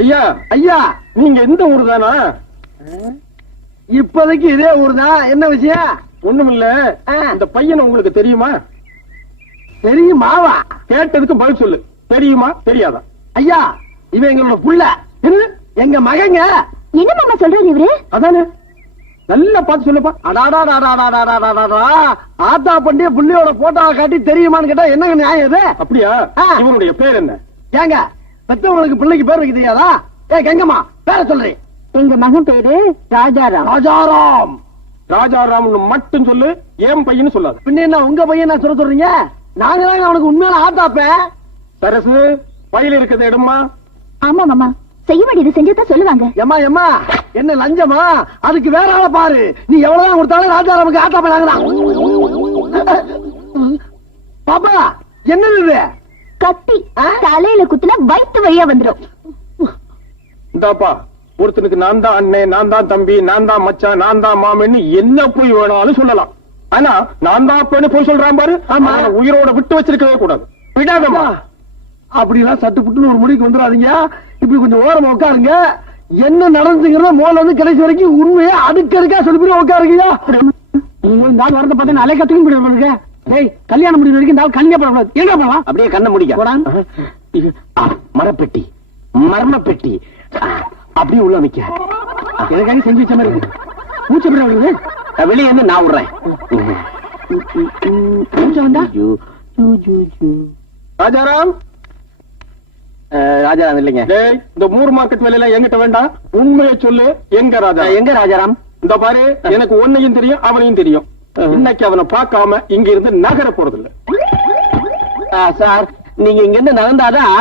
ஐயா ஐயா, நீங்க எந்த ஊர் தானா? இப்போதைக்கு இதே ஊர் தான். என்ன விஷயம்? ஒண்ணுமில்ல, இந்த பையன் உங்களுக்கு தெரியுமா? தெரியுமாவா? கேட்டதுக்கு பதில் சொல்லு. தெரியுமா தெரியாதா? ஐயா, இவன் எங்களோட புள்ள. எங்க மகங்க. என்ன மாமா சொல்றாரு இவரு? அதானே, நல்லா பார்த்து சொல்லுப்பா. ஆத்தா பண்டிய புள்ளியோட போட்டோவை காட்டி தெரியுமான்னு கேட்டா என்னங்க நியாயம் இது? அப்படியா? இவனுடைய பேர் என்ன? ஏங்க, பெத்தவங்களுக்கு பிள்ளைக்கு பேர் வைக்க தெரியாதா? கங்கம்மா, பேர சொல்றேன். எங்க மகன் பேரு ராஜாராம். ராஜாராம். ராஜாராம் மட்டும் சொல்லு, ஏன் பையன்னு சொல்லாது. பின்ன என்ன உங்க பையன் நான் சொல்றீங்க? நாங்க தாங்க அவனுக்கு உண்மையான ஆத்தாப்ப. சரசு, பையில இருக்கிறது எடுமா. ஆமா மாமா, செய்ய வேண்டியது செஞ்சுதான் சொல்லுவாங்க. எம்மா எம்மா, என்ன லஞ்சமா? அதுக்கு வேற ஆள பாரு. நீ எவ்வளவுதான் கொடுத்தாலும் ராஜாராமுக்கு ஆத்தாப்ப நாங்கதான். பாப்பா, என்னது இது? கத்தி. தலையில குத்துனா வயிற்று வழியா வந்துடும். இந்தாப்பா, ஒருத்தனுக்கு நான் தான் அண்ணன், நான் தான் தம்பி, நான் தான் மச்சான், நான் தான் மாமன்னு என்ன போய் வேணாலும் சொல்லலாம். ஆனா நான் தான் அப்பன்னு போய் சொல்றான் பாரு, உயிரோட விட்டு வச்சிருக்கவே கூடாது. விடாதமா. அப்படிலாம் சட்டு புட்டுன்னு ஒரு முடிவுக்கு வந்துடாதீங்க. இப்படி கொஞ்சம் ஓரமா உட்காருங்க. என்ன நடந்துங்கிறத முதல்ல வந்து கடைசி வரைக்கும் உண்மையா அடுக்கடுக்கா சொல்லி உட்காருங்க. இந்த ஆள் வரத பார்த்தா அலைக்கத்துக்கும் முடிவு. டேய், கல்யாணம் முடிவு வரைக்கும் இந்த ஆள் கல்யாணம் பண்ணக்கூடாது. என்ன பண்ணலாம்? அப்படியே கண்ணை முடிக்க. மரப்பெட்டி, மர்ம பெட்டி அப்படியே உள்ள வைக்க. எனக்காக செஞ்சு வச்ச மாதிரி இருக்கு. மூச்சு எப்படி வருது? வெளியே இருந்து நான் விடுறேன். மூச்சு வந்தா ராஜாராம். ராஜாராம் இல்லைங்க. இந்த மூர் மார்க்கெட் வேலையெல்லாம் எங்கிட்ட வேண்டாம். உண்மையை சொல்லு. எங்க ராஜா? எங்க ராஜாராம்? இந்த பாரு, எனக்கு உன்னையும் தெரியும் அவனையும் தெரியும். இன்னைக்கு அவனை பார்க்காம இங்க இருந்து நகர போறதில்ல. சார், நீங்க இங்க இருந்து நகர்ந்தாதான்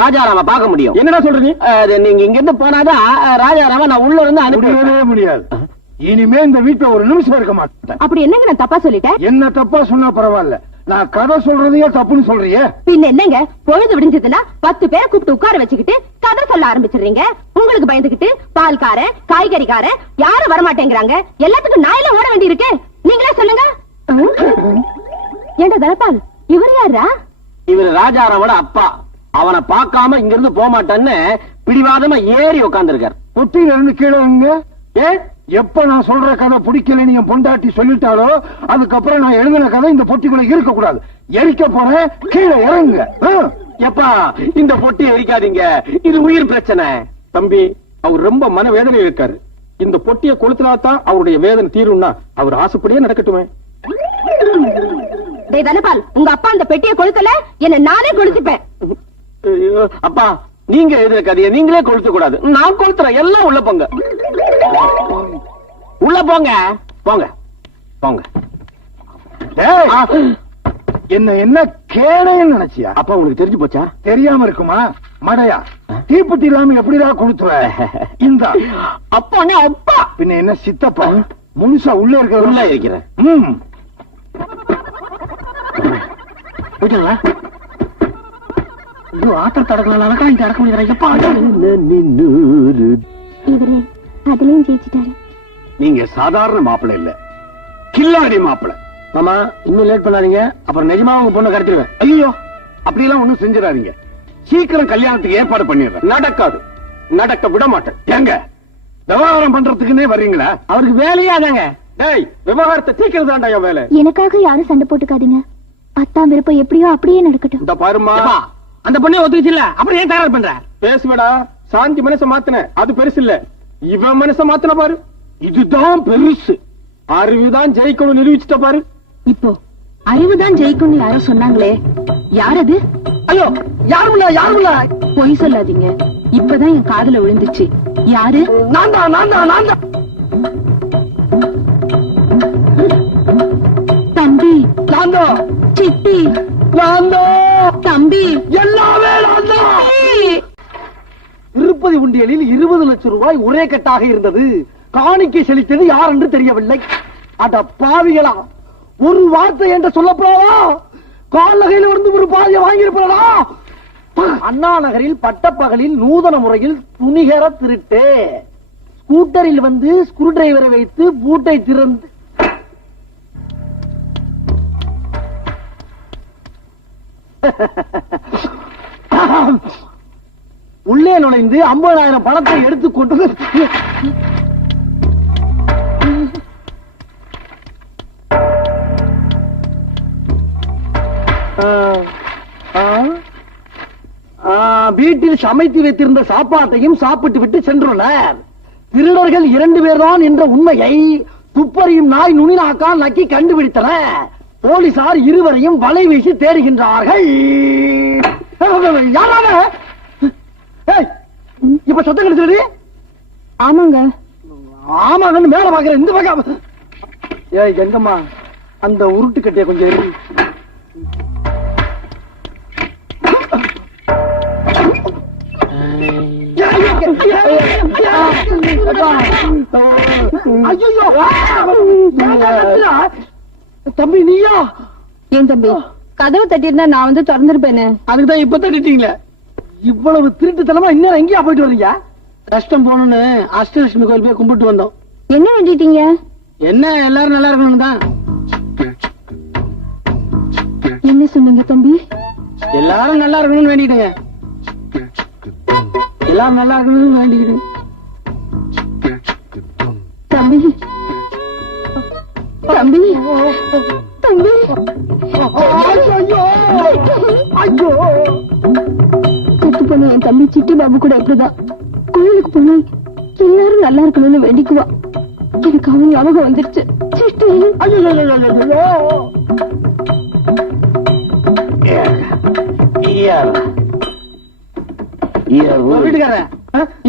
ராஜாராம பார்க்க முடியும். என்னடா சொல்றீங்க? நீங்க இங்க இருந்து போனாதான் ராஜாராம நான் உள்ள இருந்து அனுப்பவே முடியாது. இனிமே இந்த வீட்டுல ஒரு நிமிஷம் இருக்க மாட்டேன். அப்படி என்னங்க நான் தப்பா சொல்லிட்டேன்? என்ன தப்பா சொன்னா பரவாயில்ல, நான் கதை சொல்றதையே தப்புன்னு சொல்றியே. பின்ன என்னங்க, பொழுது விடிஞ்சதுன்னா 10 பேரை கூப்பிட்டு உட்கார வச்சுக்கிட்டு கதை சொல்ல ஆரம்பிச்சிடுறீங்க. உங்களுக்கு பயந்துகிட்டு பால்காரன், காய்கறிக்காரன் யாரும் வரமாட்டேங்கிறாங்க. எல்லாத்துக்கும் நான் எல்லாம் ஓட வேண்டி இருக்கு. நீங்களே சொல்லுங்க. ஏண்டா தலபால், இவர் யாரா? இவர் ராஜாராமோட அப்பா. அவனை பார்க்காம இங்க இருந்து போக மாட்டான்னு பிடிவாதமா ஏறி உட்கார்ந்துருக்கார். பொட்டியில இருந்து கீழே. எப்ப நான் சொல்ற கதை பிடிக்கல நீங்க பொண்டாட்டி சொல்லிட்டாலோ, அதுக்கப்புறம் நான் எழுதின கதை இந்த பொட்டிக்குள்ள இருக்க கூடாது. எரிக்க போறேன், கீழே இறங்குங்க. எப்பா, இந்த பொட்டி எரிக்காதீங்க, இது உயிர் பிரச்சனை. தம்பி, அவர் ரொம்ப மனவேதனை இருக்காரு. இந்த பொட்டியை கொளுத்தினாத்தான் அவருடைய வேதனை தீரும்னா அவர் ஆசைப்படியே நடக்கட்டுமே. டேய் தனபால், உங்க அப்பா அந்த பெட்டியை கொளுத்தல, என்ன நானே கொளுத்திப்பேன். அப்பா, நீங்க எழுதுற கதையை நீங்களே கொளுத்த கூடாது. நான் கொளுத்துறேன். எல்லாம் உள்ள போங்க, உள்ள போங்க, போங்க போங்க. என்ன கேளைன்னு நினைச்சியா? அப்பா, உங்களுக்கு தெரிஞ்சு போச்சா? தெரியாம இருக்குமா மடையா? தீப்பெட்டி இல்லாம எப்படிதான் கொளுத்துவ? இந்த அப்பா அப்பா பின்ன என்ன சித்தப்பா? முழுசா உள்ள இருக்கிற உள்ள இருக்கிறேன். போயிட்டாங்களா? ஆத்திர தடக்கலாம் இங்க அடக்க முடியாது. இவரே அதுலயும் ஜெயிச்சிட்டாரு. நீங்க சாதாரண மாப்பிள்ளை இல்ல, கில்லாடி மாப்பிள்ளை. மாமா, இன்னும் லேட் பண்ணாதீங்க, அப்புறம் நிஜமா உங்க பொண்ணை கடத்திடுவேன். ஐயோ, அப்படி எல்லாம் ஒண்ணும் செஞ்சிடாதீங்க. சீக்கிரம் கல்யாணத்துக்கு ஏற்பாடு பண்ணிடுறேன். நடக்காது, நடக்க விட மாட்டேன். ஏங்க, விவகாரம் பண்றதுக்குன்னே வர்றீங்களா? அவருக்கு வேலையா தாங்க. டேய், விவகாரத்தை தீக்கிறதாண்டா என் வேலை. எனக்காக யாரும் சண்டை போட்டுக்காதீங்க. அத்தான் விருப்பம் எப்படியோ அப்படியே நடக்கட்டும். இந்த பாருமா, அந்த பொண்ணை ஒத்துச்சு இல்ல, அப்புறம் ஏன் தயார் பண்ற? பேசுவடா. சாந்தி மனச மாத்தின, அது பெருசு இல்ல. இவன் மனச மாத்தின பாரு, இதுதான் பெருசு. அறிவுதான் ஜெயிக்கணும் நிரூபிச்சுட்ட பாரு. இப்போ அறிவுதான் ஜெயிக்கும்னு யாரோ சொன்னாங்களே, யார் அது? ஐயோ, யாருமில்ல யாருமில்ல. பொய் சொல்லாதீங்க, இப்பதான் என் காதுல விழுந்துச்சு. யாரு? நான் தான் நான் தான் நான் தான். தம்பி. நான் தான். சித்தி. நான் தான். தம்பி. எல்லாமே நான் தான். திருப்பதி உண்டியலில் 20 லட்சம் ரூபாய் ஒரே கட்டாக இருந்தது. காணிக்கை செலுத்தது யார் என்று தெரியவில்லை. அட பாவிகளா, ஒரு வார்த்தை என்று சொல்லப்படாதா? கால்நகையில் வந்து ஒரு பாதியை வாங்கியிருப்பா. அண்ணா நகரில் பட்டப்பகலில் நூதன முறையில் துணிகர திருட்டு. ஸ்கூட்டரில் வந்து ஸ்க்ரூ டிரைவரை வைத்து பூட்டை திறந்து உள்ளே நுழைந்து 50,000 பணத்தை எடுத்துக்கொண்டு வீட்டில் சமைத்து வைத்திருந்த சாப்பாட்டையும் சாப்பிட்டு விட்டு சென்றுள்ளனர். திருடர்கள் 2 பேர்தான் என்ற உண்மையை துப்பறியும் நாய் நுனிநாக்கால் நக்கி கண்டுபிடித்தனர். போலீசார் இருவரையும் வலை வீசி தேடுகின்றார்கள். யாராக இப்ப சத்தம் கிடைச்சது? ஆமாங்க. ஆமாங்கன்னு மேல பாக்குற இந்த பக்கம். ஏய் எங்கம்மா அந்த உருட்டு கட்டிய கொஞ்சம் எரி. தம்பி நீயா? ஏன் தம்பி கதவு தட்டியிருந்தா நான் வந்து திறந்திருப்பேன்னு. அதுக்குதான் இப்ப தட்டிட்டீங்களே. இவ்வளவு திருட்டுத்தனமா இன்னும் எங்கேயா போயிட்டு வரீங்க? கஷ்டம் போகணும்னு அஷ்டலட்சுமி கோயில் போய் கும்பிட்டு வந்தோம். என்ன வேண்டிட்டீங்க? என்ன எல்லாரும் நல்லா இருக்கணும் தான். என்ன சொன்னீங்க தம்பி? எல்லாரும் நல்லா இருக்கணும்னு வேண்டிட்டுங்க. எல்லாரும் நல்லா இருக்கணும்னு வேண்டிக்கிட்டு. தம்பி தம்பி தம்பி செத்து போன என் தம்பி சிட்டி பாபு கூட இப்படிதான். கோயிலுக்கு போனா எல்லாரும் நல்லா இருக்கணும்னு வேண்டிக்குவா. எனக்கு அவன் ஞாபகம் வந்துருச்சு. சிட்டி வீட்டுக்காரன்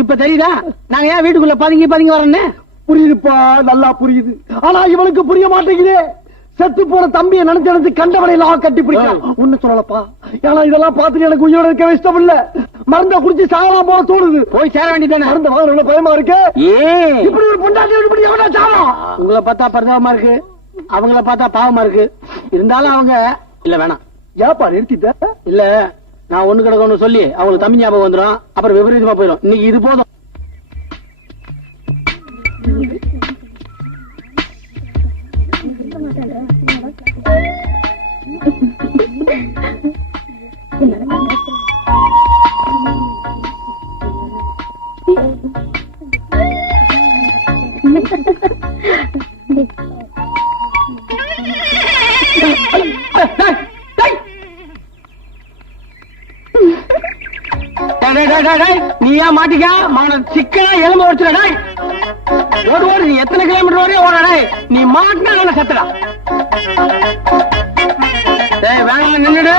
இப்ப தெரியுதா நாங்க ஏன் வீட்டுக்குள்ள பதுங்கி வரேன்னு? புரியுதுப்பா, நல்லா புரியுது. ஆனா இவனுக்கு புரிய மாட்டேங்குதே. செத்து போற தம்பியை நினைச்சு கண்டவனையெல்லாம் கட்டி பிடிக்க ஒண்ணு சொல்லலப்பா. ஏன்னா இதெல்லாம் பார்த்துட்டு எனக்கு உயிரோட இருக்க இஷ்டம் இல்ல. மருந்த குடிச்சு சாகலாம் போல தோணுது. போய் சேர வேண்டியதானே. மருந்து வாங்க பயமா இருக்கு. இப்படி ஒரு பொண்டாட்டி இப்படி எவனா சாகலாம்? உங்களை பார்த்தா பரிதாபமா இருக்கு, அவங்கள பார்த்தா பாவமா இருக்கு. இருந்தாலும் அவங்க இல்ல வேணாம். ஏப்பா நிறுத்திட்ட? இல்ல நான் ஒண்ணு கிடக்க ஒண்ணு சொல்லி அவங்களுக்கு தம்பி ஞாபகம் வந்துடும். அப்புறம் விபரீதமா போயிடும். இன்னைக்கு இது போதும். நீயா மாட்டிக்க மகன சிக்கனா எலும்பு வச்சுடா. ஓடு ஓடு, நீ எத்தனை கிலோமீட்டர் வரையும் ஓடடா. நீ மாட்டினா நான் சத்துடா. வேணாம் நின்னுடு.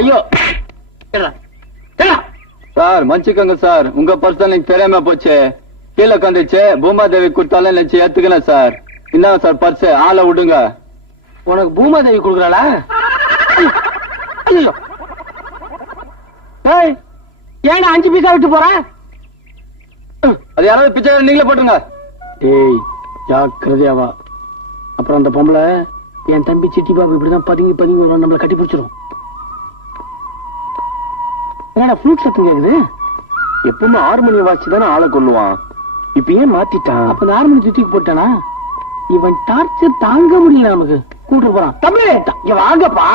ஐயோ சார் மன்னிச்சுக்கோங்க சார், உங்க பர்சன் எனக்கு தெரியாம போச்சு. கீழே கந்துச்சு. பூமாதேவி கொடுத்தாலும் நினைச்சு ஏத்துக்கணும் சார். இல்ல சார் பர்ஸ் ஆளை விடுங்க. உனக்கு பூமாதேவி கொடுக்குறாளா? ஐயோ ஏன்னா 5 பைசா விட்டு போற? அது யாராவது பிச்சை நீங்களே போட்டுருங்க. டேய் ஜாக்கிரதையாவா. அப்புறம் அந்த பொம்பளை என் தம்பி சிட்டி பாபு இப்படிதான் பதுங்கி வருவான், நம்மளை கட்டி பிடிச்சிடும். என்னடா ஃப்ளூட் சத்தம் கேக்குது? எப்பவுமே 6 மணி வாட்சி தானே ஆளை கொள்ளுவான். இப்ப ஏன் மாத்திட்டான்? அப்ப 6 மணி சுத்திக்கு போட்டானா? இவன் டார்ச்சர் தாங்க முடியல. நமக்கு கூட்டு போறான். தம்பி இங்க வாங்கப்பா.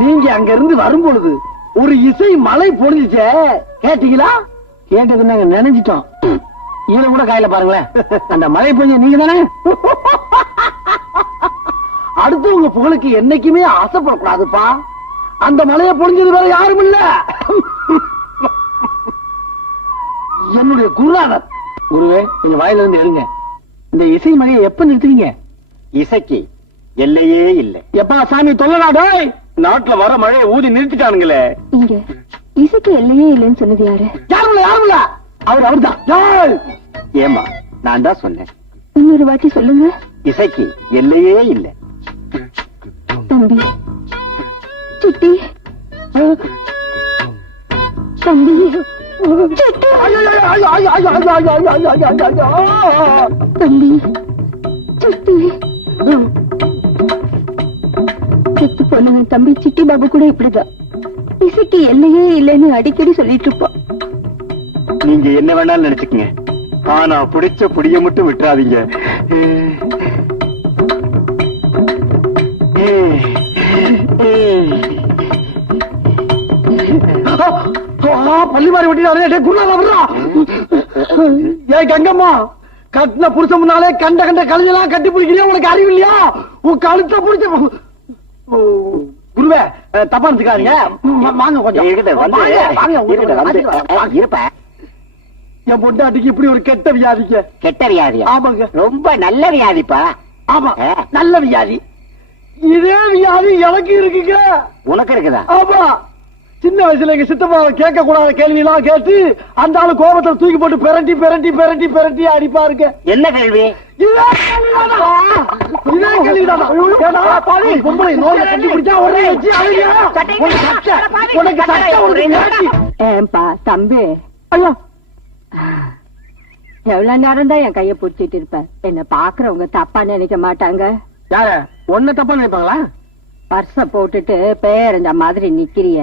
நீங்க அங்க இருந்து வரும்பொழுது ஒரு இசை மலை பொழிஞ்சுச்சே, கேட்டீங்களா? கேட்டது நாங்க நினைஞ்சிட்டோம். ஈர கூட காயில பாருங்களேன். அந்த மலை பொழிஞ்ச நீங்க தானே? அடுத்தவங்க புகழுக்கு என்னைக்குமே ஆசைப்படக்கூடாதுப்பா. அந்த மலையை பொழிஞ்சது வேற யாரும் இல்ல, என்னுடைய குருநாதர். குருவே நீங்க வாயில இருந்து எழுங்க. இந்த இசை மலையை எப்ப நிறுத்துவீங்க? இசைக்கு எல்லையே இல்லை. எப்பா சாமி தொல்லனாடோ. நாட்டுல வர மழையை ஊதி நிறுத்திட்டானுங்களே. இங்க இசைக்கு எல்லையே இல்லைன்னு சொன்னது யாரு? யாருல அவர்தான். ஏமா நான் தான் சொன்னேன். இன்னொரு வாட்டி சொல்லுங்க. இசைக்கு எல்லையே இல்லை. தம்பி சிட்டி தம்பி சிட்டி தம்பி சிட்டி. செத்து போன தம்பி சிட்டி பாபு கூட இப்படிதான் இசைக்கு எல்லையே இல்லைன்னு அடிக்கடி சொல்லிட்டு இருப்பான். நீங்க என்ன வேணாலும் நினைச்சுக்கங்க, ஆனா பிடிச்ச புடிய மட்டும் விட்டுறாதீங்க. பள்ளிமாரி வெட்டி குருநாதா. ஏய் கங்கம்மா, கட்டின புருஷன் முன்னாலே கண்ட கண்ட கலைஞெல்லாம் கட்டி பிடிக்கிறியா? உனக்கு அறிவு இல்லையா? உன் கழுத்த பிடிச்ச குருவே, தப்பா நினைச்சுக்காதீங்க. வாங்க கொஞ்சம் இருப்ப. என் பொண்டாட்டிக்கு இப்படி ஒரு கெட்ட வியாதிக்க. கெட்ட வியாதியா? ஆமாங்க, ரொம்ப நல்ல வியாதிப்பா. ஆமா நல்ல வியாதி. இதே வியாதி எனக்கு இருக்குங்க. உனக்கு இருக்குதா? ஆமா, சின்ன வயசுல எங்க சித்தப்பாவை கேட்க கூடாத கேள்வி எல்லாம் கேட்டு அந்த ஆளு கோபத்துல தூக்கி போட்டு பெரட்டி பெரட்டி பெரட்டி பெரட்டி அடிப்பாருங்க. என்ன கேள்வி? இதே கேள்விதானா? இதே கேள்விதானா? ஏடா பாவி, பொம்பளை நோயை கட்டி பிடிச்சா உடனே வச்சு அழுகியா? உனக்கு சட்டை ஒரு நாட்டி. ஏன்பா தம்பி, ஐயோ, எவ்வளவு நேரம் தான் என் கைய பிடிச்சிட்டு இருப்ப? என்ன பாக்குறவங்க தப்பா நினைக்க மாட்டாங்க? யார ஒன்ன தப்பா நினைப்பாங்களா? பர்ஸ போட்டுட்டு பேரஞ்ச மாதிரி நிக்கிறிய,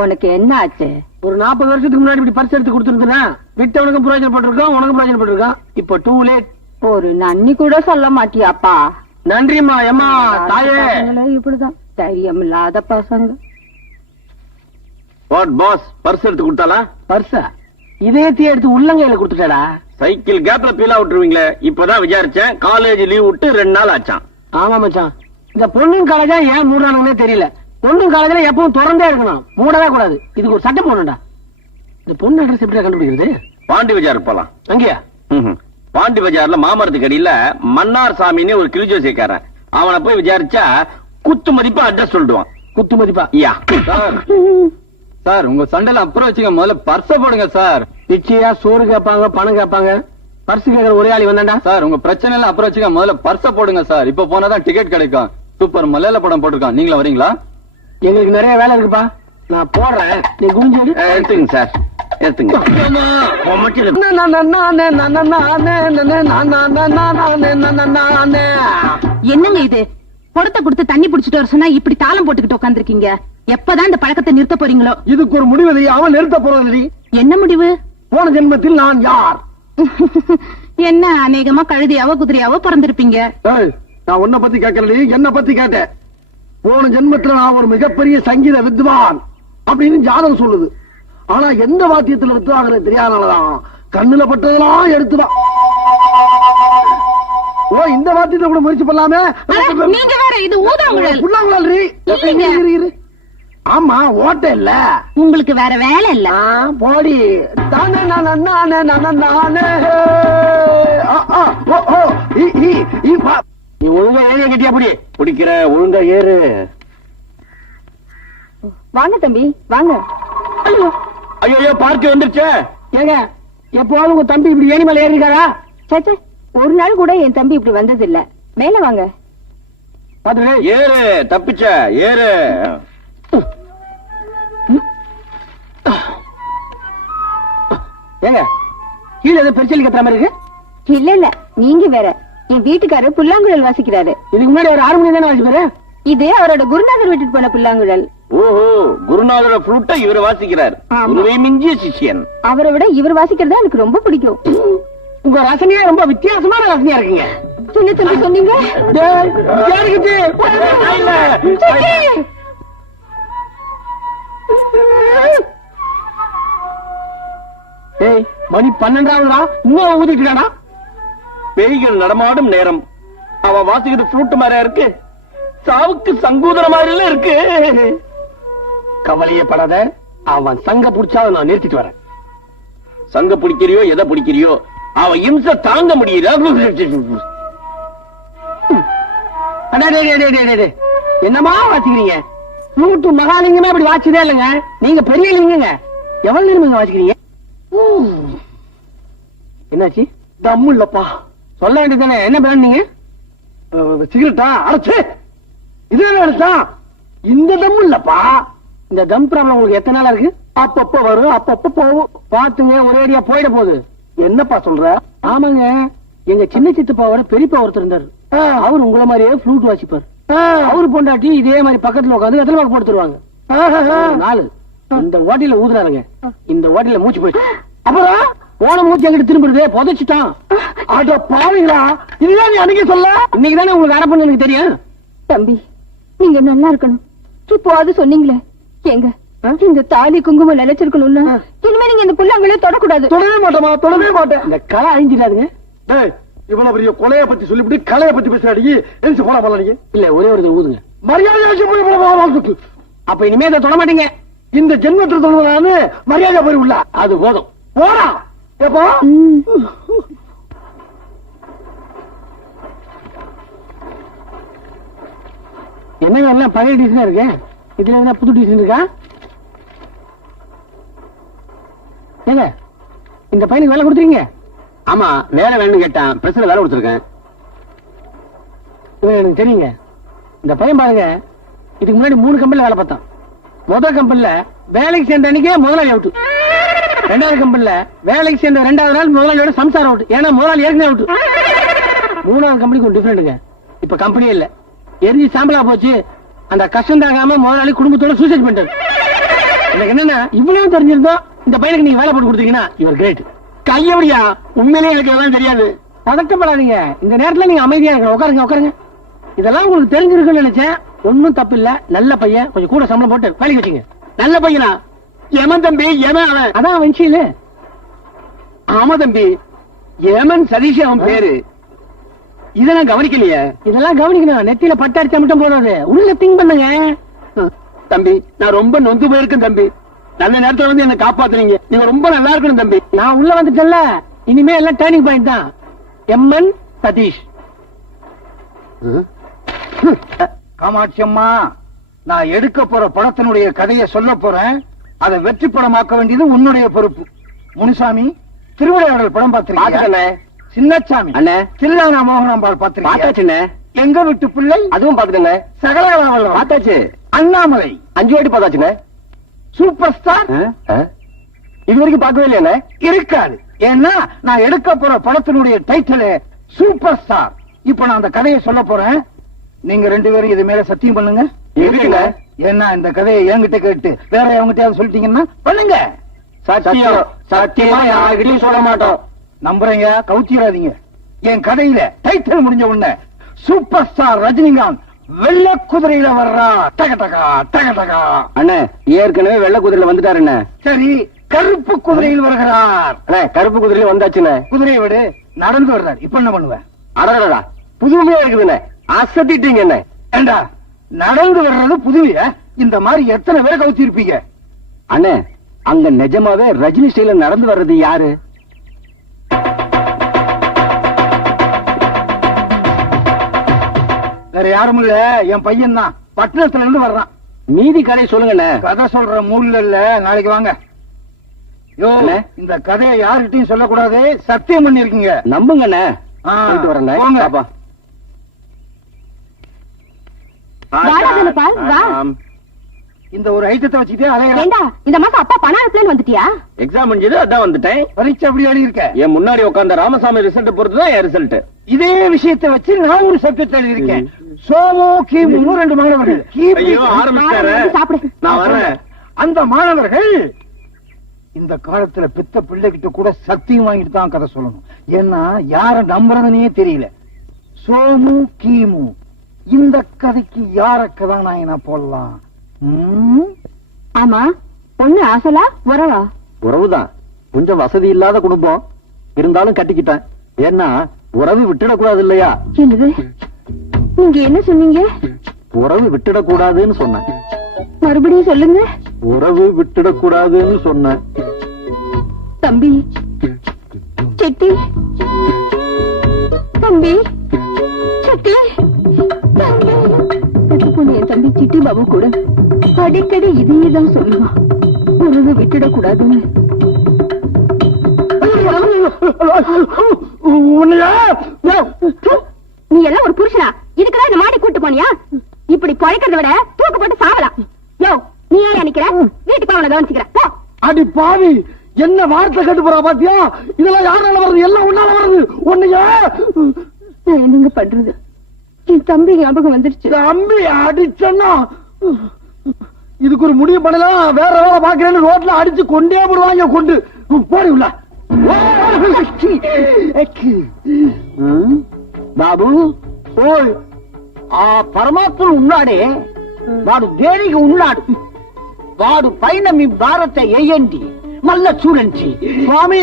உனக்கு என்ன ஆச்சு? ஒரு 40 வருஷத்துக்கு முன்னாடி இப்படி பரிசு எடுத்து கொடுத்துருந்தா விட்டவனுக்கும் பிரயோஜனப்பட்டிருக்கான், உனக்கும் பிரயோஜனப்பட்டிருக்கான். இப்ப டூ லேட். ஒரு நன்றி கூட சொல்ல மாட்டியாப்பா? நன்றிமா எம்மா தாயே. பசங்களே இப்படிதான் தைரியம் இல்லாத பசங்க. வாட் பாஸ், பர்ஸ் எடுத்து கொடுத்தாளா? பர்ஸா? இதயத்தையே எடுத்து உள்ளங்கையில கொடுத்துட்டாடா. சைக்கிள் கேப்ல பீலா விட்டுருவீங்களே, இப்பதான் விசாரிச்சேன். காலேஜ் லீவ் விட்டு 2 நாள் ஆச்சான். ஆமா மச்சான், இந்த பொண்ணும் காலேஜா ஏன் மூடுறானுங்கன்னே தெரியல. பொண்ணும் காலேஜ்ல எப்பவும் திறந்தே இருக்கணும், மூடவே கூடாது. இதுக்கு ஒரு சட்டம் போடணும்டா. இந்த பொண்ணு அட்ரஸ் எப்படி கண்டுபிடிக்கிறது? பாண்டி பஜார் போலாம். அங்கேயா? பாண்டி பஜார்ல மாமரத்துக்கு அடியில மன்னார் சாமின்னு ஒரு கிளிஜோசிக்காரன், அவனை போய் விசாரிச்சா குத்து மதிப்பா அட்ரஸ் சொல்லிடுவான். குத்து மதிப்பா? யா சார், உங்க சண்டையில அப்புறம் வச்சுங்க, முதல்ல பர்ஸ போடுங்க சார். நிச்சயா சோறு கேட்பாங்க, பணம் கேட்பாங்க. பர்ஸ் கேட்கற ஒரே ஆளி வந்தாண்டா. சார், உங்க பிரச்சனை எல்லாம் அப்புறம் வச்சுங்க, முதல்ல பர்ஸ போடுங்க சார். இப்ப போனாதான் டிக்கெட் கிடைக்கும். சூப்பர் மலையாள படம் போட்டிருக்கான், நீங்களும் வரீங்களா? எங்களுக்கு நிறைய வேலை இருக்குப்பா, நான் போடுறேன். நீ குஞ்சு எடுத்துங்க சார், எடுத்துங்க. என்னங்க இது? குடத்தை கொடுத்து தண்ணி புடிச்சிட்டு வர சொன்னா இப்படி தாளம் போட்டுக்கிட்டு உட்காந்துருக்கீங்க. எப்பதான் இந்த பழக்கத்தை நிறுத்த போறீங்களோ? இதுக்கு ஒரு முடிவு இல்லை, அவன் நிறுத்த போறது. என்ன முடிவு? போன ஜென்மத்தில் நான் யார்? என்ன அநேகமா கழுதையாவோ குதிரையாவோ பிறந்திருப்பீங்க. நான் உன்னை பத்தி கேட்கல, என்ன பத்தி கேட்டேன். போன ஜென்மத்துல நான் ஒரு மிகப்பெரிய சங்கீத வித்வான் அப்படின்னு ஜாதகம் சொல்லுது. ஆனா எந்த வாத்தியத்துல வித்வாங்கிறது தெரியாதனாலதான் கண்ணுல பட்டதெல்லாம் எடுத்துதான். ஓ, இந்த வாத்தியத்தை கூட முயற்சி பண்ணலாமே. நீங்க வேற, இது ஊதாங்குழல். புல்லாங்குழல். ஆமா, ஓட்ட இல்ல. உங்களுக்கு வேற வேலை இல்ல. போடி. நீ ஒழுங்கா ஏறிய கட்டியா புடி. பிடிக்கிற ஒழுங்கா ஏறு. வாங்க தம்பி வாங்க. ஐயோ, பார்ட்டி வந்துருச்சே. ஏங்க, எப்போது உங்க தம்பி இப்படி ஏணி மேல ஏறிருக்காரா? சச்சே, ஒரு நாள் கூட என் தம்பி இப்படி வந்தது இல்ல. மேல வாங்க. ஏறு, தப்பிச்ச ஏறு. ஏங்க, கீழே ஏதோ பெருச்சலி கத்துற மாதிரி இருக்கு. இல்ல இல்ல, நீங்க வேற. என் வீட்டுக்காரர் புல்லாங்குழல் வாசிக்கிறாரு. இதுக்கு முன்னாடி ஒரு 6 மணி தானே வாசிப்பாரு. இது அவரோட குருநாதர் விட்டுட்டு போன புல்லாங்குழல். ஓஹோ, குருநாதரோட ஃப்ளூட்டை இவர் வாசிக்கிறார். குருவை மிஞ்சிய சிஷ்யன். அவரை விட இவர் வாசிக்கிறது எனக்கு ரொம்ப பிடிக்கும். உங்க ரசனையா ரொம்ப வித்தியாசமான ரசனையா இருக்கீங்க. சின்ன தம்பி சொன்னீங்க. மணி 12ஆவதுடா, இன்னும் ஊதிட்டுடா. பேய்கள் நடமாடும் நேரம். அவ வாசிக்கிறது ஃப்ளூட் மாதிரியா இருக்கு, சாவுக்கு சங்கூதர மாதிரி இருக்கு. கவலையே படாத, அவன் சங்க புடிச்சாத நான் நிறுத்திட்டு வரேன். சங்க பிடிக்கிறியோ எதை பிடிக்கிறியோ, அவன் இம்சை தாங்க முடியல. என்னமா வாசிக்கிறீங்க? நூற்று மகாலிங்கமே அப்படி வாசிச்சதே இல்லைங்க. நீங்க பெரிய லிங்கங்க. எவ்வளவு நேரம் வாசிக்கிறீங்க? என்னாச்சு? தம்மு இல்லப்பா. சொல்ல வேண்டியதானே, என்ன பண்ணீங்க? சிகரெட்டா அரைச்சு இது எடுத்தா? இந்த தம்மு இல்லப்பா. இந்த தம் ப்ராப்ளம் உங்களுக்கு எத்தனை நாளா இருக்கு? அப்பப்ப வரும், அப்பப்ப போகும். பாத்துங்க, ஒரேடியா போயிட போகுது. என்னப்பா சொல்ற? ஆமாங்க, எங்க சின்ன சித்தப்பாவோட பெரியப்பா ஒருத்தர் இருந்தாரு. அவர் உங்கள மாதிரியே ஃப்ளூட் வாசிப்பார். அவரு பொண்டாட்டி இதே மாதிரி பக்கத்துல உட்காந்து எத்தனை வாக்கு போட்டுருவாங்க. நாலு இந்த ஓட்டில ஊதுறாருங்க, இந்த ஓட்டில மூச்சு போயிடுச்சு. அப்புறம் போன மூச்சு எங்கிட்ட திரும்பிடுது, புதைச்சிட்டான். அட பாவீங்களா, இதுதான் நீ அன்னைக்கு சொல்ல. இன்னைக்கு தானே உங்களுக்கு அரப்பன்னு எனக்கு தெரியும். தம்பி, நீங்க நல்லா இருக்கணும். இப்போ அது சொன்னீங்களே, எங்க இந்த தாலி குங்குமம் நினைச்சிருக்கணும்னா இனிமே நீங்க இந்த புல்லாங்களே தொடக்கூடாது. தொடவே மாட்டோமா, தொடவே மாட்டேன். இந்த கலை அழிஞ்சிடாதுங்க. இவ்வளவு பெரிய கொலையை பத்தி சொல்லிவிட்டு கலையை பத்தி பேசுறாடி. எழுந்து போனா போல நீங்க. இல்ல, ஒரே ஒரு ஊதுங்க. மரியாதை வச்சு அப்ப இனிமே இதை தொட மாட்டீங்க. இந்த ஜென்மத்தில் தொடுவதான்னு மரியாதை போய் உள்ள. அது போதும், போடா. எப்போ என்ன எல்லாம் பழைய டிசைன் இருக்கு, இதுல என்ன புது டிசைன் இருக்கா? ஏங்க, இந்த பையனுக்கு வேலை கொடுத்துருங்க. ஆமா, வேலை வேணும்னு கேட்டான், பிரச்சனை வேலை கொடுத்துருக்கேன். இவன் எனக்கு தெரியுங்க. இந்த பையன் பாருங்க, இதுக்கு முன்னாடி 3 கம்பெனில வேலை பார்த்தான். முதல் கம்பெனில வேலைக்கு சேர்ந்த அன்னைக்கே முதலாளி அவுட்டு. 2வது கம்பெனில வேலைக்கு சேர்ந்த 2வது நாள் முதலாளியோட சம்சாரம் அவுட்டு. ஏன்னா முதலாளி ஏற்கனவே அவுட்டு. 3வது கம்பெனிக்கு டிஃபரெண்ட்டுங்க. இப்ப கம்பெனியே இல்ல, எரிஞ்சு சாம்பலா போச்சு. அந்த கஷ்டம் தாங்காம முதலாளி குடும்பத்தோட சூசைட் பண்ணிட்டாரு. எனக்கு என்னன்னா, இவ்வளவு தெரிஞ்சிருந்தோம் இந்த பையனுக்கு நீங்க வேலை போட்டு கொடுத்தீங்கன்னா இவர் கிரேட். கையபடியா, உண்மையிலேயே எனக்கு எல்லாம் தெரியாது. பதட்டப்படாதீங்க, இந்த நேரத்துல நீங்க அமைதியா இருக்க. உட்காருங்க உட்காருங்க. இதெல்லாம் உங்களுக்கு தெரிஞ்சிருக்குன்னு நினைச்சேன். ஒன்னும் தப்பு இல்ல, நல்ல பையன். கொஞ்சம் கூட சம்பளம் போட்டு வேலைக்கு வச்சுங்க. நல்ல பையனா? ஏமன் தம்பி, ஏமன் அவன். அதான் வஞ்சியில. ஆமா தம்பி, ஏமன் சதீஷ் அவன் பேரு. இதெல்லாம் கவனிக்கலையே. இதெல்லாம் கவனிக்கணும். நெத்தியில பட்டு அடிச்சா மட்டும் போதாது, உள்ள திங்க் பண்ணுங்க. தம்பி, நான் ரொம்ப நொந்து போயிருக்கேன் தம்பி. நல்ல நேரத்துல வந்து என்ன காப்பாத்துறீங்க. நீங்க ரொம்ப நல்லா இருக்கணும் தம்பி. நான் உள்ள வந்துட்டேன்ல, இனிமே எல்லாம் டேர்னிங் பாயிண்ட் தான். எம்என் சதீஷ். காமாட்சி அம்மா, நான் எடுக்க போற படத்தினுடைய கதையை சொல்ல போறேன். அதை வெற்றி படமாக்க வேண்டியது உன்னுடைய பொறுப்பு. முனுசாமி, திருவிளையாடல் படம் பார்த்திருக்கீங்க? சின்னச்சாமி அண்ணே, தில்லானா மோகனாம்பாள் பார்த்திருக்கீங்க? எங்க வீட்டு பிள்ளை அதுவும் பாத்துக்கண்ணே. சகலகலாவல்லம் பார்த்தாச்சு. அண்ணாமலை 5 வாட்டி பார்த்தாச்சுண்ணே. சூப்பர் ஸ்டார் இது வரைக்கும் பார்க்கவே இல்லையாண்ணே? இருக்காது. ஏன்னா நான் எடுக்க போற படத்தினுடைய டைட்டில் சூப்பர் ஸ்டார். இப்ப நான் அந்த கதையை சொல்ல போறேன். நீங்க 2 பேரும் இது மேல சத்தியம் பண்ணுங்க. இருக்குங்க. ஏன்னா இந்த கதையை என்கிட்ட கேட்டு வேற எவங்கிட்டயாவது சொல்லிட்டீங்கன்னா பண்ணுங்க. சத்தியம், சத்தியமா யார்கிட்டயும் சொல்ல மாட்டோம். நம்புறீங்க, கவுத்திராதீங்க. என் கதையில டைட்டில் முடிஞ்ச உடனே சூப்பர் ஸ்டார் ரஜினிகாந்த் வெள்ளை குதிரையில வர்றா. டக டகா டக டகா. அண்ணே, ஏற்கனவே வெள்ளை குதிரையில வந்துட்டாருண்ணே. சரி, கருப்பு குதிரையில் வருகிறார். அண்ணே, கருப்பு குதிரையில வந்தாச்சுண்ணே. குதிரையை விடு, நடந்து வர்றார். இப்ப என்ன பண்ணுவேன்? அடடா, புதுமையா இருக்குதுண்ணே. அசத்திட்டீங்க என்ன? ஏண்டா, நடந்து வர்றது புதுமையா? இந்த மாதிரி எத்தனை பேரை கவுத்தி இருப்பீங்க? அண்ணே, அங்க நிஜமாவே ரஜினி ஸ்டைல நடந்து வர்றது யாரு? வேற யாரும் இல்ல, என் பையன் தான். பட்டணத்துல இருந்து வர்றான். மீதி கதை சொல்லுங்கண்ணே. கதை சொல்ற மூல்ல இல்ல, நாளைக்கு வாங்க. யோ, இந்த கதையை யாருகிட்டையும் சொல்லக்கூடாது, சத்தியம் பண்ணி இருக்கீங்க. நம்புங்கண்ணே. ஆ, வரேன். போங்க. பாப்பா. இந்த ஒரு ஐட்டத்தை வச்சுட்டே அலையா. ஏண்டா, இந்த மாசம் அப்பா பணம் அனுப்பலன்னு வந்துட்டியா? எக்ஸாம் முடிஞ்சது, அதான் வந்துட்டேன். பரீட்சை அப்படி எழுதி இருக்க. என் முன்னாடி உட்கார்ந்த ராமசாமி ரிசல்ட் பொறுத்துதான் என் ரிசல்ட். இதே விஷயத்தை வச்சு நான் ஒரு சப்ஜெக்ட் எழுதி இருக்கேன். சோமோ கீமு 2 மாணவர்கள். ஐயோ, ஆரம்பிச்சாரு. சாப்பிடு. நான் வரேன். அந்த மாணவர்கள் இந்த காலத்துல பெத்த பிள்ளைகிட்ட கூட சத்தியம் வாங்கிட்டு தான் கதை சொல்லணும். ஏன்னா யார நம்புறதுன்னே தெரியல. சோமு கீமு, இந்த கதைக்கு யார கதாநாயகனா போடலாம்? ஆமா, பொண்ணு ஆசலா உறவா? உறவுதான். கொஞ்சம் வசதி இல்லாத குடும்பம் இருந்தாலும் கட்டிக்கிட்டேன். ஏன்னா உறவு விட்டுடக்கூடாது இல்லையா? என்னது, நீங்க என்ன சொன்னீங்க? உறவு விட்டுடக்கூடாதுன்னு சொன்னேன். மறுபடியும் சொல்லுங்க. உறவு விட்டுடக்கூடாதுன்னு சொன்னேன். தம்பி செட்டி, தம்பி செட்டி, தம்பி. பொண்ணு என் தம்பி சிட்டி பாபு கூட அடிக்கடி இதையேதான் சொல்லுவான், உறவு விட்டுடக்கூடாதுன்னு. நீ எல்லாம் ஒரு புருஷனா? இதுக்குதான் இந்த மாடி கூட்டு போனியா? இப்படி பழைக்கிறத விட தூக்கு போட்டு சாவலாம். யோ, நீ ஏன் நினைக்கிற? வீட்டுக்கு அவனை கவனிச்சுக்கிற. அடி பாவி, என்ன வார்த்தை கட்டு போறா பாத்தியா? இதெல்லாம் யாரால வருது? எல்லாம் உன்னால வருது. ஒண்ணுயா என்னங்க பண்றது? என் தம்பி ஞாபகம் வந்துருச்சு. தம்பி அடிச்சன்னா இதுக்கு ஒரு முடிவு பண்ணலாம். வேற வேலை பாக்குறேன்னு ரோட்ல அடிச்சு கொண்டே போடுவாங்க. கொண்டு போடி உள்ள. బాబు ఓయ్ ఆ పరమాత్ముడు ఉన్నాడే వాడు దేనికి ఉన్నాడు వాడు పైన మీ భారత వేయండి మళ్ళా చూడండి சுவாமி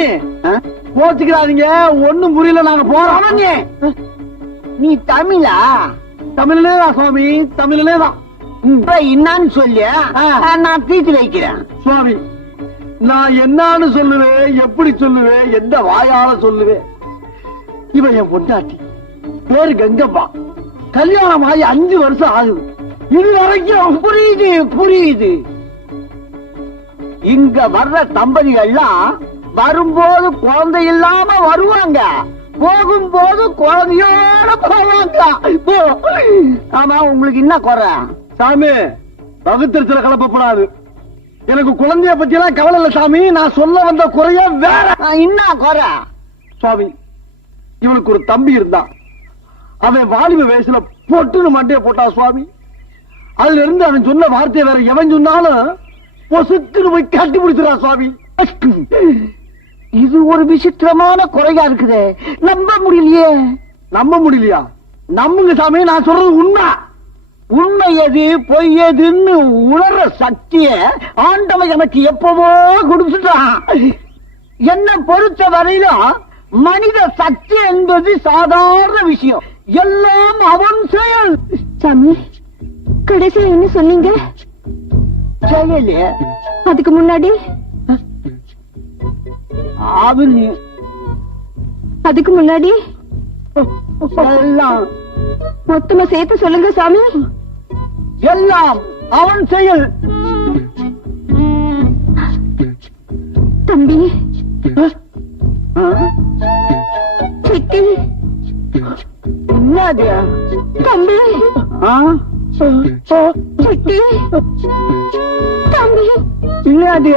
போச்சுக்கிறாதீங்க ஒண்ணும் புரியல நாங்க போறோம் நீ தமிழா தமிழ்லேதான் சுவாமி தமிழ்லேதான் என்னன்னு சொல்லி நான் தீட்டு வைக்கிறேன் சுவாமி நான் என்னன்னு சொல்லுவேன் எப்படி சொல்லுவேன் எந்த வாயால சொல்லுவேன் இவன் என் பொண்டாட்டி பேரு கங்கம்மா கல்யாணம் ஆகி 5 வருஷம் ஆகுது இது வரைக்கும் புரியுது புரியுது இங்க வர்ற தம்பதிகள்லாம் வரும்போது குழந்தை இல்லாம வருவாங்க போகும்போது குழந்தையோட போவாங்க ஆமா உங்களுக்கு என்ன குறை சாமி பகுத்தறிச்சல கலப்பப்படாது எனக்கு குழந்தைய பத்தி எல்லாம் கவலை இல்ல சாமி நான் சொல்ல வந்த குறைய வேற என்ன குறை சுவாமி இவனுக்கு ஒரு தம்பி இருந்தான் அவன் வாலிப வயசுல பொட்டுன்னு மண்டைய போட்டா சுவாமி அதுல இருந்து அவன் சொன்ன வார்த்தையை வேற எவன் சொன்னாலும் பொசுக்குன்னு போய் கட்டி பிடிச்சிடா சுவாமி இது ஒரு விசித்திரமான குறையா இருக்குது நம்ப முடியலையே நம்ப முடியலையா நம்புங்க சாமி நான் சொல்றது உண்மை உண்மை எது பொய் எதுன்னு உணர்ற சக்திய ஆண்டவன் எனக்கு எப்பவோ கொடுத்துட்டான் என்ன பொறுத்த வரையிலும் மனித சக்தி என்பது சாதாரண விஷயம் எல்லாம் அவன் செயல் சாமி கடைசியா என்ன சொன்னீங்க செயலே அதுக்கு முன்னாடி அவன் அதுக்கு முன்னாடி எல்லாம் மொத்தமா சேர்த்து சொல்லுங்க சாமி எல்லாம் அவன் செயல் தம்பி சிட்டி என்னது தம்பி சிட்டி தம்பி என்னது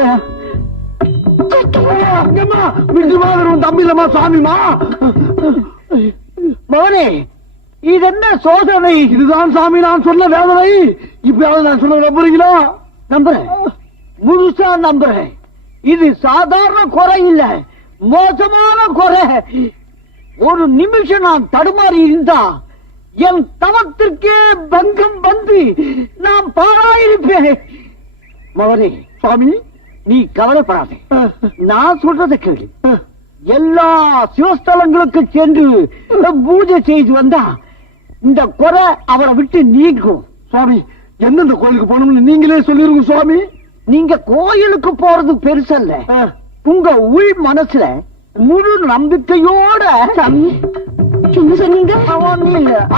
அங்கம்மா விடுமா வரும் தம்பி இல்லம்மா சாமிமா மகனே இது என்ன சோதனை இதுதான் சாமி நான் சொன்ன வேதனை இப்பயாவது நான் சொல்ல நம்புறீங்களா நம்புறேன் முழுசா நம்புறேன் இது சாதாரண குறை இல்ல மோசமான குறை ஒரு நிமிஷம் நான் தடுமாறி இருந்தா என் தவத்திற்கே பங்கம் வந்து நான் பாழாயிருப்பேன் மகனே சுவாமி நீ கவலைப்படாதே நான் சொல்றதை கேளு எல்லா சிவஸ்தலங்களுக்கு சென்று பூஜை செய்து வந்தா இந்த குறை அவரை விட்டு நீங்கும் சுவாமி எந்தெந்த கோயிலுக்கு போகணும்னு நீங்களே சொல்லிருங்க சுவாமி நீங்க கோயிலுக்கு போறது பெருசல்ல உங்க உள் மனசுல முழு நம்பிக்கையோட சாமி என்ன சொன்னீங்க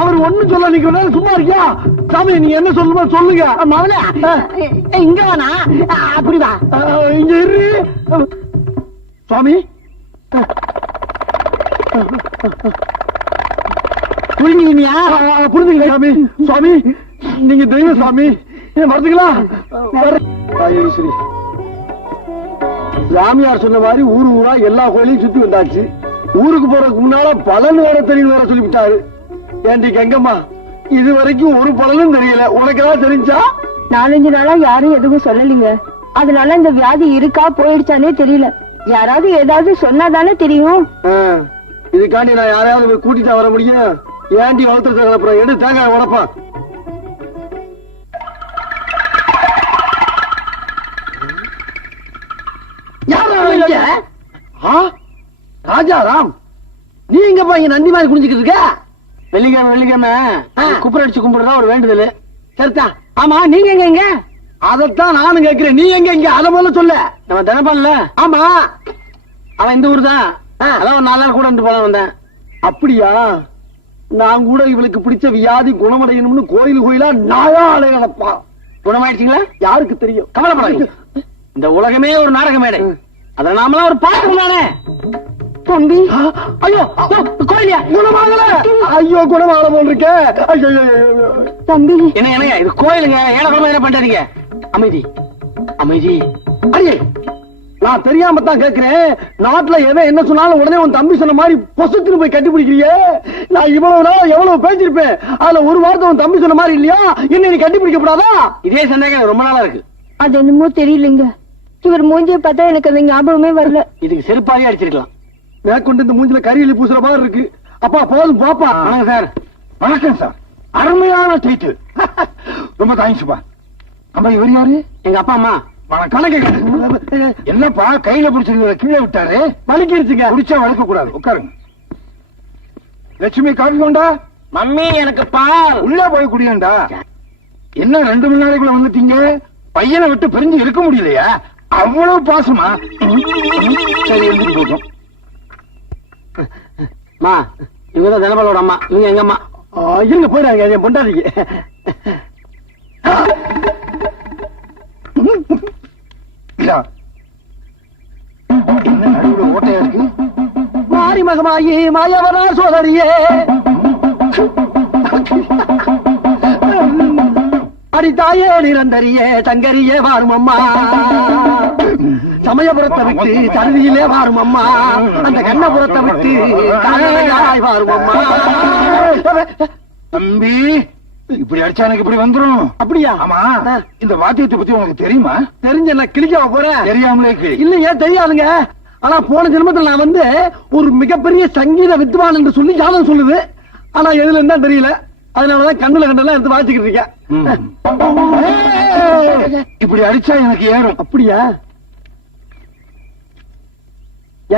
அவர் ஒண்ணும் சொல்ல நீங்க சும்மா இருக்கியா சாமி நீ என்ன சொல்லுமா சொல்லுங்க மவள இங்க வேணா அப்படிவா இங்க இரு சுவாமி புரிஞ்சுக்கியா புரிஞ்சுக்கல சாமி சுவாமி நீங்க தெய்வ சாமி மறந்துங்களா சரி சாமியார் சொன்ன மாதிரி ஊரு ஊரா எல்லா கோயிலையும் சுத்தி வந்தாச்சு ஊருக்கு போறதுக்கு முன்னால பலன் வேற தெரியும் வேற சொல்லிவிட்டாரு ஏண்டி கங்கம்மா இது வரைக்கும் ஒரு பலனும் தெரியல உனக்கு ஏதாவது தெரிஞ்சா 4-5 நாளா யாரும் எதுவும் சொல்லலீங்க அதனால இந்த வியாதி இருக்கா போயிடுச்சானே தெரியல யாராவது ஏதாவது சொன்னாதானே தெரியும் இதுக்காண்டி நான் யாரையாவது போய் கூட்டிட்டு வர முடியும் ஏண்டி வளர்த்து அப்புறம் எடு தேங்காய் உடப்பா ராஜாராம் நீ எங்கப்பா இங்க நந்தி மாதிரி குடிஞ்சுக்கிட்டு இருக்க வெள்ளிக்கிழமை குப்புற அடிச்சு கும்பிடுறதா ஒரு வேண்டுதல் சரிதா ஆமா நீங்க எங்க அதத்தான் நானும் கேட்கிறேன் நீ எங்க அத முதல்ல சொல்ல நம்ம தினப்பான்ல ஆமா அவன் இந்த ஊர் தான் அதான் ஒரு 4 நாள் கூட வந்து போன வந்தேன் அப்படியா நான் கூட இவளுக்கு பிடிச்ச வியாதி குணமடையணும்னு கோயிலா நாயா அலைகளப்பா குணமாயிடுச்சுங்களா யாருக்கு தெரியும் கவலைப்படாதீங்க இந்த உலகமே ஒரு நாடக மேடை அத நாமலாம் ஒரு பாட்டு தானே தம்பி ஐயோ கோயிலியா குணமாகல ஐயோ குணமாகல போல் இருக்க தம்பி என்ன இது கோயிலுங்க ஏழை என்ன பண்றீங்க அமைதி அமைதி அடியே நான் தெரியாம தான் கேட்கிறேன் நாட்டுல எவன் என்ன சொன்னாலும் உடனே உன் தம்பி சொன்ன மாதிரி பொசுத்துன்னு போய் கட்டி பிடிக்கிறியே நான் இவ்வளவு நாள் எவ்வளவு பேசிருப்பேன் அதுல ஒரு வார்த்தை உன் தம்பி சொன்ன மாதிரி இல்லையா என்ன நீ கட்டி பிடிக்கப்படாதா இதே சந்தேகம் ரொம்ப நாளா இருக்கு அது என்னமோ தெரியலங்க இவர் மூஞ்சியை பார்த்தா எனக்கு அது ஞாபகமே வரல. இதுக்கு செருப்பாலே அடிச்சிருக்கலாம். மேற்கொண்டு இந்த மூஞ்சில கரியலி பூசுற மாதிரி இருக்கு. அப்பா போதும் போப்பா. வணக்கம் சார். வணக்கம் சார். அருமையான டைட்டில். ரொம்ப தேங்க்ஸ்ப்பா. அம்மா இவர் யாரு? எங்க அப்பா அம்மா. வணக்கம். என்னப்பா கையில பிடிச்சிருந்த கீழே விட்டாரு? வலிக்கிருச்சுங்க. குடிச்சா வளர்க்க கூடாது. உட்காருங்க. லட்சுமி காஃபி கொண்டா. மம்மி எனக்கு பால். உள்ள போய் குடியாண்டா. என்ன 2 மணி நேரத்துக்குள்ள வந்துட்டீங்க? பையனை விட்டு பிரிஞ்சு இருக்க முடியலையா? அவ்வளவு பாசமா? சரி இருந்து போதும். மா இவங்க தினபாலோட அம்மா. இவங்க எங்க அம்மா. இருங்க போயிடாங்க என் பொண்டாதிக்கு. நடுவுல ஓட்டையா இருக்கு. மாறி மகமாயி மாயவனா சோதரியே அடித்தாயே நிரந்தரியே தங்கரியே வாரும் அம்மா. சமயபுரத்தை விட்டு சருதியிலே வாரும் அம்மா. அந்த கண்ணபுரத்தை விட்டு கண்ணாய் வாரும் அம்மா. தம்பி இப்படி அடிச்சா எனக்கு இப்படி வந்துரும். அப்படியா? ஆமா. இந்த வாத்தியத்தை பத்தி உங்களுக்கு தெரியுமா? தெரிஞ்ச நான் கிழிக்க போறேன். தெரியாமலே இருக்கு. இல்லையே தெரியாதுங்க. ஆனா போன ஜென்மத்தில் நான் வந்து ஒரு மிகப்பெரிய சங்கீத வித்வான் என்று சொல்லி ஜாதகம் சொல்லுது. ஆனா எதுல இருந்தா தெரியல. அதனாலதான் கண்ணுல கண்டெல்லாம் எடுத்து வாசிக்கிட்டு இருக்கேன். இப்படி அடிச்சா எனக்கு ஏறும். அப்படியா?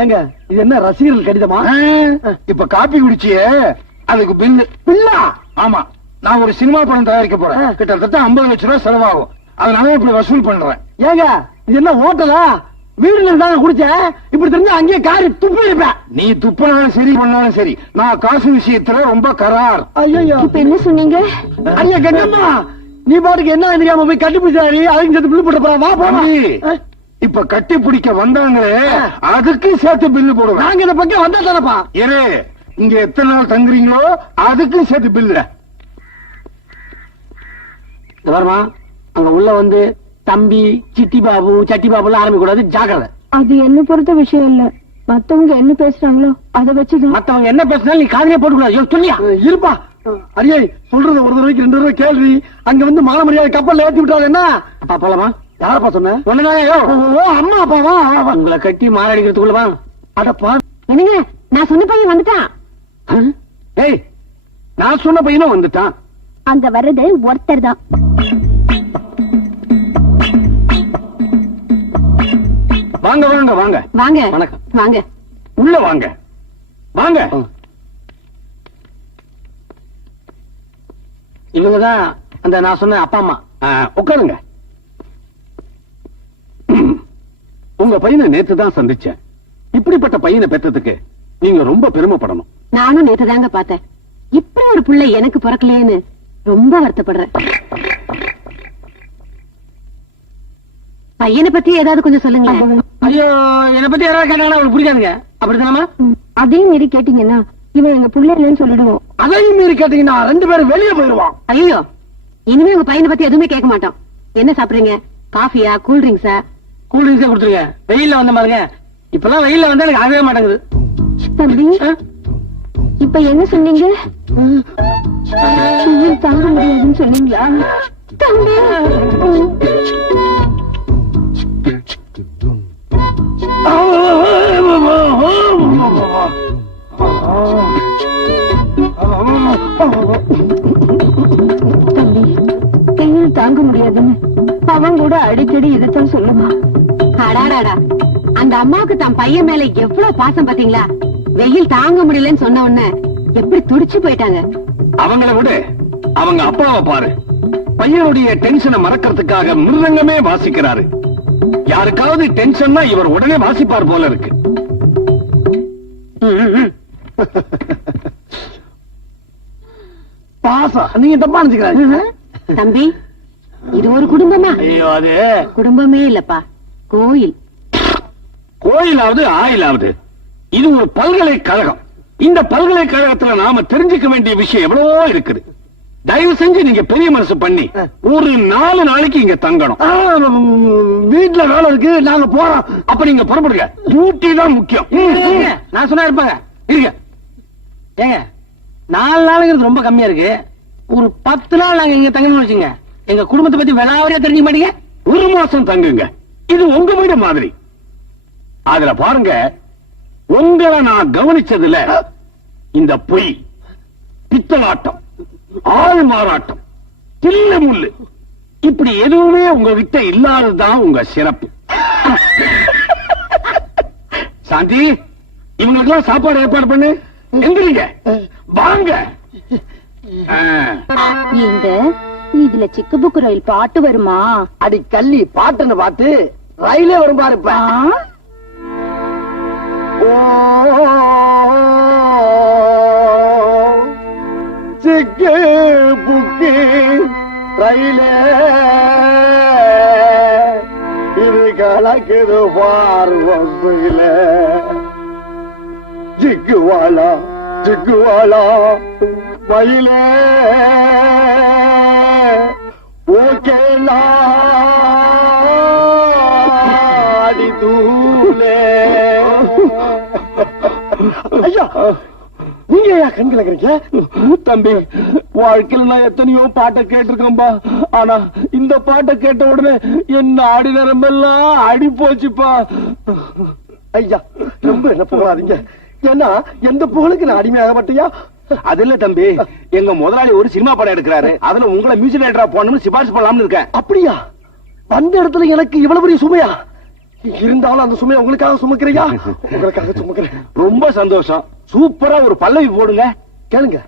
ஏங்க இது என்ன ரசிகர்கள் கடிதமா? இப்ப காப்பி குடிச்சியே அதுக்கு பில்லு. பில்லா? ஆமா. நான் ஒரு சினிமா படம் தயாரிக்க போறேன். கிட்டத்தட்ட 50 லட்சம் ரூபாய் செலவாகும். அதனால இப்படி வசூல் பண்றேன். ஏங்க இது என்ன ஹோட்டலா? வீடுல இருந்தாங்க குடிச்சேன். இப்படி தெரிஞ்சா அங்கேயே காரி துப்பி இருப்பேன். நீ துப்பினாலும் சரி பண்ணாலும் சரி நான் காசு விஷயத்துல ரொம்ப கரார். ஐயோ இப்ப என்ன சொன்னீங்க? ஐயா கண்ணம்மா நீ பாட்டுக்கு என்ன தெரியாம போய் கட்டிப்பிடிச்சாரி அதுக்கு சேர்த்து பில்லு போட்டு போறா. வா போறோம். இப்ப கட்டி பிடிக்க வந்தாங்களே அதுக்கு சேர்த்து பில்லு போடுவேன். நாங்க இந்த பக்கம் வந்தா தானப்பா. ஏறு இங்க எத்தனை நாள் தங்குறீங்களோ அதுக்கும் சேர்த்து பில்லு. வருமா அங்க உள்ள வந்து தம்பி சிட்டி பாபு சட்டி பாபு எல்லாம் ஆரம்பிக்க கூடாது. ஜாக்கிரதை. அது என்ன பொறுத்த விஷயம் இல்ல. மத்தவங்க என்ன பேசுறாங்களோ அதை வச்சுதான். மத்தவங்க என்ன பேசினாலும் நீ காதலே போட்டுக்கூடாது. சொல்லியா இருப்பா. அரியே சொல்றது ஒரு தடவைக்கு 2 தடவை கேள்வி. அங்க வந்து மான மரியாதை கப்பல்ல ஏத்தி விட்டாது என்ன? அப்பா போலாமா? யாரப்பா சொன்ன? அம்மா அப்பாவா? உங்களை கட்டி மாரடிக்கிறதுக்குள்ளவா? அடப்பா என்னங்க நான் சொன்ன பையன் வந்துட்டான். ஏய் நான் சொன்ன பையனும் வந்துட்டான். அங்க வர்றது ஒருத்தர் தான். வாங்க வாங்க வாங்க. வாங்க. வணக்கம். வாங்க உள்ள வாங்க வாங்க. இவங்கதான் அந்த நான் சொன்ன அப்பா அம்மா. உட்காருங்க. உங்க பையனை நேத்து தான் சந்திச்சேன். இப்படிப்பட்ட பையனை பெற்றதுக்கு நீங்க ரொம்ப பெருமைப்படணும். நானும் நேத்து தாங்க பார்த்தேன். இப்படி ஒரு புள்ளை எனக்கு பிறக்கலையேன்னு ரொம்ப வருத்தப்படுறேன். பையனை பத்தி ஏதாவது கொஞ்சம் சொல்லுங்களேன். ஐயோ என்னை பத்தி யாராவது கேட்டாங்கன்னா அவளுக்கு பிடிக்காதுங்க. அப்படித்தானமா? அதையும் மீறி கேட்டீங்கன்னா இவன் எங்க புள்ள இல்லைன்னு சொல்லிடுவோம். அதையும் மீறி கேட்டீங்கன்னா 2 பேரும் வெளியே போயிடுவான். ஐயோ இனிமே உங்க பையனை பத்தி எதுவுமே கேட்க மாட்டோம். என்ன சாப்பிடுறீங்க? காஃபியா கூல் ட்ரிங்க்ஸா? கூல் ட்ரிங்க்ஸே கொடுத்துருங்க. வெயில்ல வந்த பாருங்க. இப்பெல்லாம் வெயில்ல வந்தா எனக்கு ஆகவே மாட்டேங்குது. தம்பி இப்ப என்ன சொன்னீங்க? வெயில் தாங்க முடியாதுன்னு சொன்னீங்களா? தம்பி வெயில் தாங்க முடியாதுன்னு அவன் கூட அடிக்கடி இதைத்தான் சொல்லுமா. அடாடாடா அந்த அம்மாவுக்கு தன் பையன் மேல எவ்வளவு பாசம் பாத்தீங்களா? வெயில் தாங்க முடியலன்னு சொன்ன உடனே எப்படி துடிச்சு போயிட்டாங்க. அவங்கள விட அவங்க அப்பாவை பாரு. பையனுடைய டென்ஷனை மறக்கிறதுக்காக மிருதங்கமே வாசிக்கிறாரு. யாருக்காவது டென்ஷன்னா இவர் உடனே வாசிப்பார் போல இருக்கு. பாசம் நீங்க தப்பா நினைச்சுக்கிறாங்க. தம்பி இது ஒரு குடும்பமா? ஐயோ அது குடும்பமே இல்லப்பா, கோயில். கோயிலாவது ஆயிலாவது இது ஒரு பல்கலைக்கழகம். இந்த பல்கலைக்கழகத்துல நாம தெரிஞ்சுக்க வேண்டிய விஷயம் எவ்வளவோ இருக்குது. தயவு செஞ்சு நீங்க பெரிய மனசு பண்ணி ஒரு 4 நாளைக்கு இங்க தங்கணும். வீட்டுல வேலை இருக்கு நாங்க போறோம். அப்ப நீங்க புறப்படுங்க. டியூட்டி தான் முக்கியம். நான் சொன்னா இருப்பாங்க. இருங்க ஏங்க 4 நாளுங்கிறது ரொம்ப கம்மியா இருக்கு. ஒரு 10 நாள் நாங்க இங்க தங்கணும்னு வச்சுங்க. எங்க குடும்பத்தை பத்தி விளாவரியா தெரிஞ்சுக்க மாட்டீங்க. 1 மாசம் தங்குங்க. இது உங்க வீடு மாதிரி. அதுல பாருங்க, உங்களை நான் கவனிச்சதுல இந்த பொய், பித்தலாட்டம், ஆள் மாறாட்டம், தில்ல முள்ளு இப்படி எதுவுமே உங்ககிட்ட இல்லாததுதான் உங்க சிறப்பு. சாந்தி, இவங்களுக்கெல்லாம் சாப்பாடு ஏற்பாடு பண்ணு. எந்திரிங்க, வாங்க. இந்த இதுல சிக்கு புக்கு ரயில் பாட்டு வருமா? அடி கள்ளி, பாட்டுன்னு பாட்டு ரயிலே வரும் பாரு இப்ப. சிக்கு புக்கு ரயிலே இது கலக்குது பார்வையில. ஜிக்குவாலா ஜிக்குவாலா மயிலே ஓகே நாடி தூளே. ஐயா, நீங்க ஏன் கண் கலக்குறீங்க? தம்பி, வாழ்க்கையில் நான் எத்தனையோ பாட்டை கேட்டிருக்கேன்பா. ஆனா இந்த பாட்டை கேட்ட உடனே என்ன ஆடி நரம்பெல்லாம் அடி போச்சுப்பா. ஐயா, ரொம்ப என்ன புகழாதீங்க. ஏன்னா எந்த புகழுக்கு நான் அடிமையாக மாட்டியா? அது இல்ல தம்பி, எங்க முதலாளி ஒரு சினிமா படம் எடுக்கிறாரு. அதுல உங்களை மியூசிக் டைரக்டரா போகணும்னு சிபாரிசு பண்ணலாம்னு இருக்கேன். அப்படியா? வந்த இடத்துல எனக்கு இவ்வளவு பெரிய சுமையா? இருந்தாலும் அந்த சுமையை உங்களுக்காக சுமக்கிறியா? உங்களுக்காக சுமக்கிறேன். ரொம்ப சந்தோஷம். சூப்பரா ஒரு பல்லவி போடுங்க, கேளுங்க.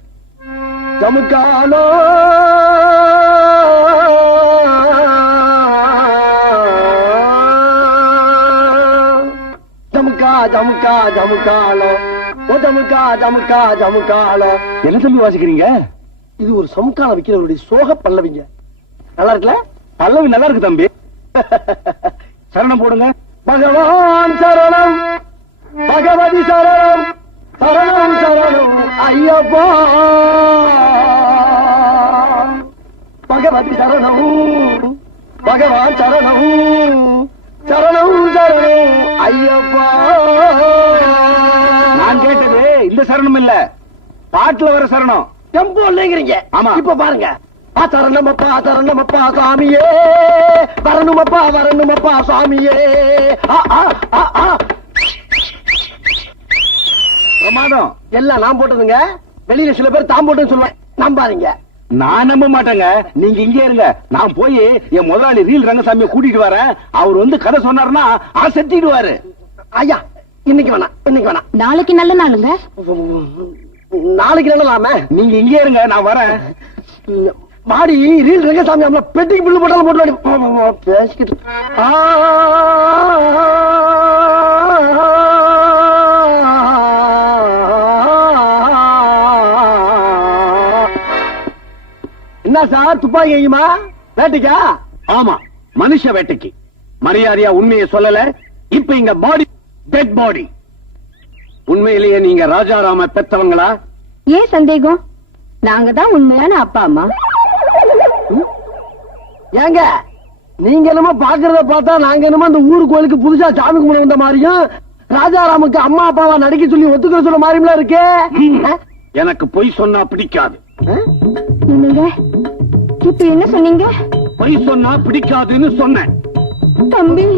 ஜமுக்காலோ ஜமுக்கா ஜமுக்கா ஜமுக்காலோ ஓ ஜமுக்கா ஜமுக்கா ஜமுக்காலோ. என்ன தம்பி வாசிக்கிறீங்க? இது ஒரு சமுக்கால வைக்கிறவருடைய சோக பல்லவிங்க. நல்லா இருக்குல்ல? பல்லவி நல்லா இருக்கு தம்பி. சரணம் போடுங்க. பகவான் சரணம், பகவதி சரணம், சரணம் சரணம் ஐயப்பா. பகவதி சரணம், பகவான் சரணம், சரணம் சரணம் ஐயப்பா. நான் கேட்டது இந்த சரணம் இல்ல, பாட்டுல வர சரணம். டெம்போ இல்லைங்கிறீங்க. ஆமா. இப்ப பாருங்க. சரணமப்பா சரணமப்பா சாமியே, வரணுமப்பா வரணுமப்பா சாமியே. பிரமாதம். எல்லாம் நான் போட்டதுங்க. வெளியில சில பேர் தான் போட்டுன்னு சொல்லுவேன், நம்பாதீங்க. நான் நம்ப மாட்டேங்க. நீங்க இங்கே இருங்க, நான் போய் என் முதலாளி ரீல் ரங்கசாமியை கூட்டிட்டு வரேன். அவர் வந்து கதை சொன்னாருன்னா செத்திடுவாரு. ஐயா, இன்னைக்கு வேணாம், இன்னைக்கு வேணாம். நாளைக்கு நல்ல நாளுங்க. நாளைக்கு நல்லலாமே. நீங்க இங்கே இருங்க, நான் வரேன். மாடி ரீல் ரங்கசாமி அம்மா பெட்டிக்கு புல்லு போட்டாலும் போட்டு பேசிக்கிட்டு. என்ன சார், துப்பாக்கி கையுமா? வேட்டைக்கா? ஆமா, மனுஷ வேட்டைக்கு. மரியாதையா உண்மையை சொல்லல. இப்ப இங்க பாடி டெட் பாடி. உண்மையிலேயே நீங்க ராஜாராம பெத்தவங்களா? ஏன் சந்தேகம்? நாங்க தான் உண்மையான அப்பா அம்மா. ஏங்க, நீங்க என்னமோ பாக்குறத பார்த்தா நாங்க என்னமோ அந்த ஊரு கோயிலுக்கு புதுசா சாமி கும்பிட வந்த மாதிரியும், ராஜாராமுக்கு அம்மா அப்பாவா நடிக்க சொல்லி ஒத்துக்கிற சொல்ல மாதிரியும் இருக்கே. எனக்கு பொய் சொன்னா பிடிக்காது. என்னங்க இப்ப என்ன சொன்னீங்க? பொய் சொன்னா பிடிக்காதுன்னு சொன்னேன். தம்பி